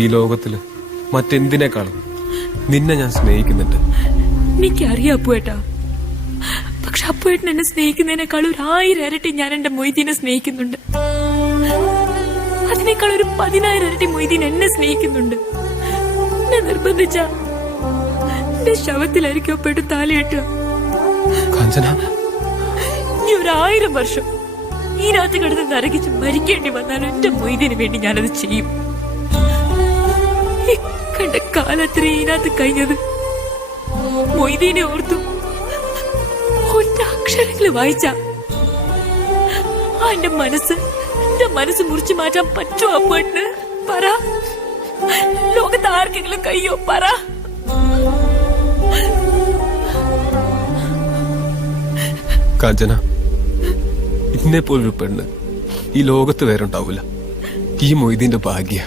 ഈ ലോകത്തില് മറ്റെന്തിനേക്കാളും നിന്നെ ഞാൻ സ്നേഹിക്കുന്നുണ്ട്. എനിക്കറിയാം അപ്പുവേട്ടാ. പക്ഷെ അപ്പുവേട്ടൻ എന്നെ സ്നേഹിക്കുന്നതിനേക്കാൾ 1000 ഇരട്ടി ഞാൻ എന്റെ മൊയ്തീനെ സ്നേഹിക്കുന്നുണ്ട്. അതിനേക്കാൾ 10,000 ഇരട്ടി മൊയ്തീൻ എന്നെ സ്നേഹിക്കുന്നുണ്ട്. എന്നെ നിർബന്ധിച്ച എന്റെ ശവത്തിലായിരിക്കും അപ്പുവേട്ടൻ താലിയിട്ടുക. കാഞ്ചന, ഇനി 1000 വർഷം ഈ രാത്രി കിടന്ന് നരകിച്ച് മരിക്കേണ്ടി വന്നാലും എന്റെ മൊയ്തീന് വേണ്ടി ഞാനത് ചെയ്യും. ഈ കണ്ട കാലത്ര ഇതിനകത്ത് കഴിഞ്ഞത് മൊയ്തീനെ ഓർത്തു ഒറ്റ അക്ഷരങ്ങള് വായിച്ച എന്റെ മനസ്സ് മുറിച്ചു മാറ്റാൻ പറ്റുമോ അപ്പുവേട്ടന്? പറ. ലോകത്ത് ആർക്കെങ്കിലും കയ്യോ? പറ. കാഞ്ചന, ഇന്നെ പോലൊരു പെണ്ണ് ഈ ലോകത്ത് വേറുണ്ടാവൂല. ഈ മൊയ്തീന്റെ ഭാഗ്യ.